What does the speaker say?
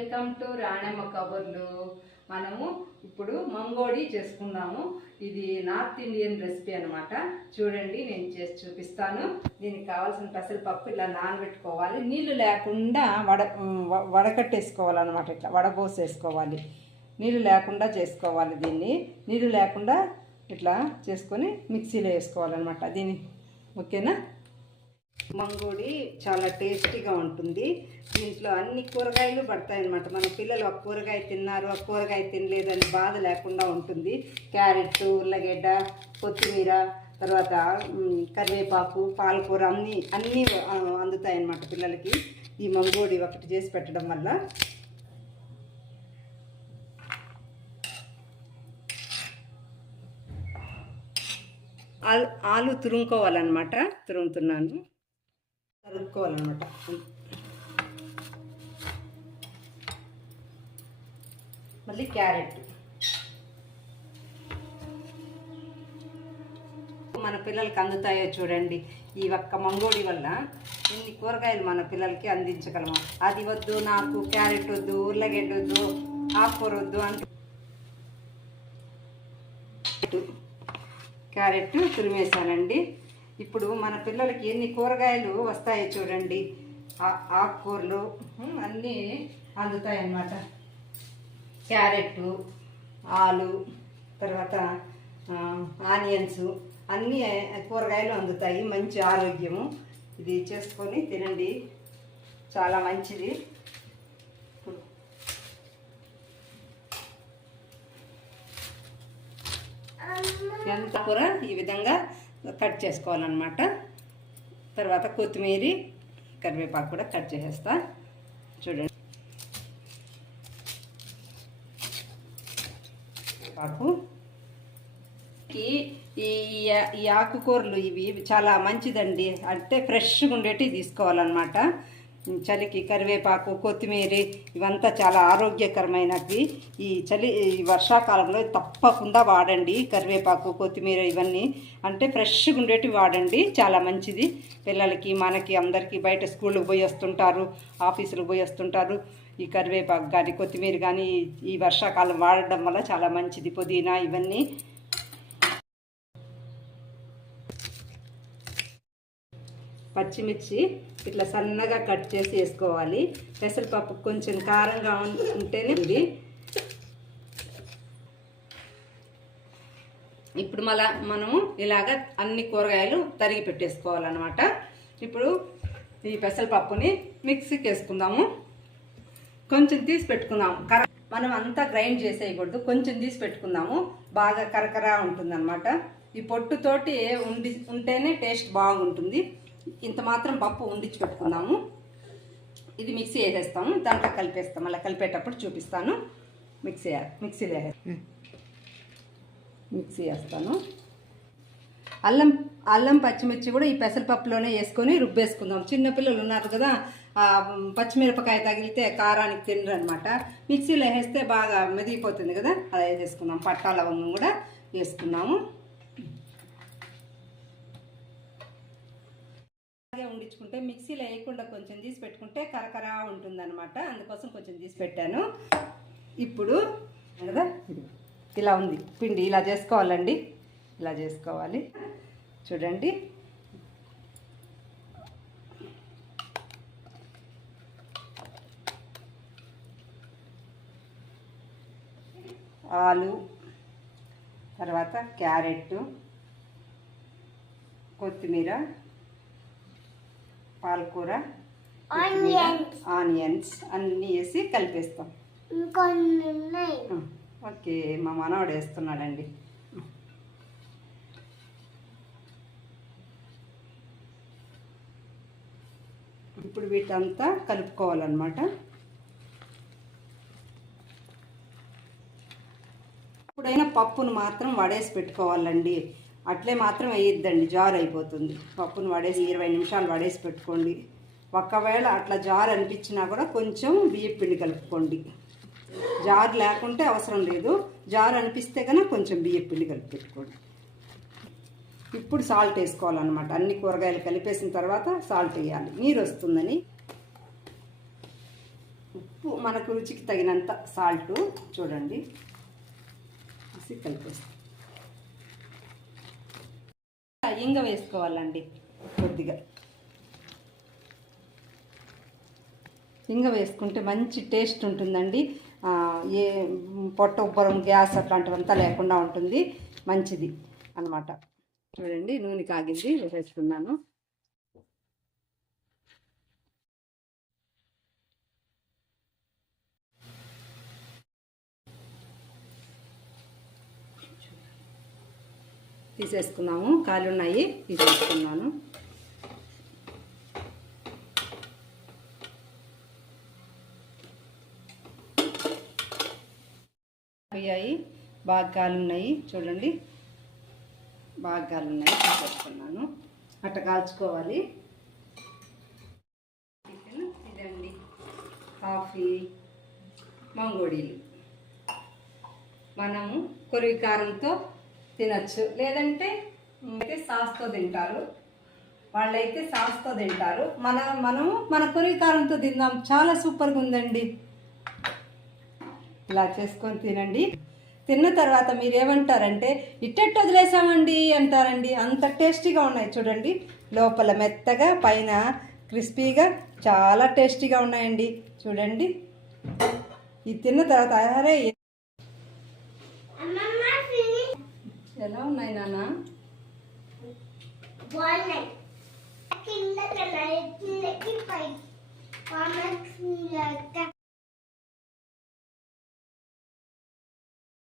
Welcome to Ranamma కబుర్లు. మనము ఇప్పుడు మంగోడి చేసుకుందాము. ఇది నార్త్ ఇండియన్ రెసిపీ అనమాట చూడండి నేను చేసి చూపిస్తాను. దీనికి కావాల్సిన పెసరపప్పు ఇలా నానబెట్టుకోవాలి. నీళ్ళు లేకుండా వడ వడకట్టేసుకోవాలన్నమాట ఇట్లా. వడబోసేసుకోవాలి. నీళ్ళు లేకుండా చేసుకోవాలి దీన్ని. నీళ్ళు లేకుండా ఇట్లా చేసుకొని మిక్సీలో వేసుకోవాలన్నమాట. దీన్ని ఓకేనా? మంగోడి చాలా టేస్టీగా ఉంటుంది. దీంట్లో అన్ని కూరగాయలు పడతాయి అన్నమాట. మన పిల్లలు ఒక కూరగాయ తిన్నారు ఒక కూరగాయ తినలేదని బాధ లేకుండా ఉంటుంది. క్యారెట్ ఉర్లగడ్డ కొత్తిమీర తర్వాత కరివేపాకు పాలకూర అన్నీ అన్నీ అందుతాయన్నమాట అందుతాయి పిల్లలకి. ఈ మంగోడి ఒకటి చేసి పెట్టడం వల్ల. ఆలు ఆలు తురుముకోవాలన్నమాట. తురుముతున్నాను. కలుపుకోవాలన్నమాట. మళ్ళీ క్యారెట్. మన పిల్లలకి అందుతాయో చూడండి. ఈ ఒక్క మంగోడి వల్ల ఇన్ని కూరగాయలు మన పిల్లలకి అందించగలము. అది వద్దు నాకు క్యారెట్ వద్దు ఉర్లగడ్డ వద్దు ఆకుకూర వద్దు అంటే. క్యారెట్ తురిమేసానండి ఇప్పుడు మన పిల్లలకి ఎన్ని కూరగాయలు వస్తాయో చూడండి. ఆ- ఆకుకూరలు అన్నీ అందుతాయి అన్నమాట క్యారెట్ ఆలు తర్వాత ఆనియన్స్ అన్నీ కూరగాయలు అందుతాయి. మంచి ఆరోగ్యము. ఇది చేసుకొని తినండి. చాలా మంచిది. ఎంత కూర ఈ విధంగా? కట్ చేసుకోవాలన్నమాట. తర్వాత కొత్తిమీర కరివేపాకు కూడా కట్ చేసేస్తా. చూడండి. పాకు ఈ ఈ ఈ ఆకుకూరలు ఇవి చాలా మంచిదండి. అంటే ఫ్రెష్గా ఉండేటివి తీసుకోవాలన్నమాట. చలికి కరివేపాకు కొత్తిమీర ఇవంతా చాలా ఆరోగ్యకరమైనవి. ఈ చలి ఈ వర్షాకాలంలో తప్పకుండా వాడండి కరివేపాకు కొత్తిమీర ఇవన్నీ. అంటే ఫ్రెష్గా ఉండేటివి వాడండి చాలా మంచిది. పిల్లలకి మనకి అందరికీ బయట స్కూళ్ళకి పోయి వస్తుంటారు ఆఫీసులకు పోయి వస్తుంటారు. ఈ కరివేపాకు కానీ కొత్తిమీర కానీ ఈ వర్షాకాలం వాడడం వల్ల చాలా మంచిది. పుదీనా ఇవన్నీ పచ్చిమిర్చి ఇట్లా సన్నగా కట్ చేసి వేసుకోవాలి. పెసరపప్పు కొంచెం కారంగా ఉంటేనే ఇది ఇప్పుడు మళ్ళా మనము ఇలాగ అన్ని కూరగాయలు తరిగి పెట్టేసుకోవాలన్నమాట. ఇప్పుడు ఈ పెసరపప్పుని మిక్సీకి వేసుకుందాము. కొంచెం తీసి పెట్టుకుందాము. కర మనం అంతా గ్రైండ్ చేసేయకూడదు. కొంచెం తీసి పెట్టుకుందాము. బాగా కరకరా ఉంటుందన్నమాట. ఈ పొట్టుతోటి ఉండి ఉంటేనే టేస్ట్ బాగుంటుంది. ఇంత మాత్రం పప్పు ఉండిచ్చి పెట్టుకుందాము ఇది మిక్సీ వేసేస్తాము దాంట్లో కలిపేస్తాం అలా కలిపేటప్పుడు చూపిస్తాను. మిక్సీ మిక్సీలో వేసే మిక్సీ వేస్తాను. అల్లం అల్లం పచ్చిమిర్చి కూడా ఈ పెసరపప్పులోనే వేసుకొని రుబ్బేసుకుందాం. చిన్నపిల్లలు ఉన్నారు కదా పచ్చిమిరపకాయ తగిలితే కారానికి తినరు అనమాట మిక్సీలో వేస్తే బాగా మెదిగిపోతుంది కదా అలా వేసేసుకుందాం. పట్టా లవంగం కూడా వేసుకున్నాము. అలాగే మిక్సీలో వేయకుండా కొంచెం తీసి పెట్టుకుంటే కరకరా ఉంటుందన్నమాట. అందుకోసం కొంచెం తీసి పెట్టాను. ఇప్పుడు కదా ఇలా ఉంది. పిండి ఇలా చేసుకోవాలండి. ఇలా చేసుకోవాలి. చూడండి. ఆలు తర్వాత క్యారెట్ కొత్తిమీర పాలకూర ఆనియన్స్. అన్నీ వేసి కలిపేస్తాం. ఓకే మా మనవాడు వేస్తున్నాడండి. ఇప్పుడు వీటంతా కలుపుకోవాలన్నమాట. ఎప్పుడైనా పప్పును మాత్రం వడేసి పెట్టుకోవాలండి. అట్లే మాత్రం వేయొద్దండి జారు అయిపోతుంది. పప్పును వడేసి ఇరవై నిమిషాలు వడేసి పెట్టుకోండి. ఒకవేళ అట్లా జారు అనిపించినా కూడా కొంచెం బియ్యం పిండి కలుపుకోండి. జారు లేకుంటే అవసరం లేదు. జారు అనిపిస్తే కనుక కొంచెం బియ్యం పిండి కలిపి పెట్టుకోండి ఇప్పుడు సాల్ట్ వేసుకోవాలన్నమాట. అన్ని కూరగాయలు కలిపేసిన తర్వాత సాల్ట్ వేయాలి. నీరు వస్తుందని. ఉప్పు మనకు రుచికి తగినంత సాల్ట్ చూడండి. కలిపేస్తాం. ఇంగ వేసుకోవాలండి కొద్దిగా. ఇంగ వేసుకుంటే మంచి టేస్ట్ ఉంటుందండి. ఏ పొట్ట ఉబ్బరం గ్యాస్ అట్లాంటివంతా లేకుండా ఉంటుంది. మంచిది అన్నమాట. చూడండి నూనె కాగింది వేసేస్తున్నాను తీసేసుకున్నాము. కాళ్ళు ఉన్నాయి తీసేసుకున్నాను. అయ్యాయి. బాగా కాలున్నాయి చూడండి. బాగా కాలున్నాయి తీసేసుకున్నాను. అట్ట కాల్చుకోవాలి. ఇదండి. కాఫీ మంగోడీలు. మనము కొరివి కారంతో తినచ్చు. లేదంటే అయితే సాస్తో తింటారు. వాళ్ళైతే సాస్తో తింటారు. మన మనము మన కురికారంతో కారంతో తిందాం. చాలా సూపర్గా ఉందండి. ఇలా చేసుకొని తినండి. తిన్న తర్వాత మీరు ఏమంటారంటే ఇట్టెట్టు వదిలేసామండి అంటారండి. అంత టేస్టీగా ఉన్నాయి చూడండి. లోపల మెత్తగా పైన క్రిస్పీగా చాలా టేస్టీగా ఉన్నాయండి. చూడండి. ఇది తిన్న తర్వాత అరే ఎలా ఉన్నాయి నాన్న బాగున్నాయి కింద కన్నా కిందకి పై కామెంట్స్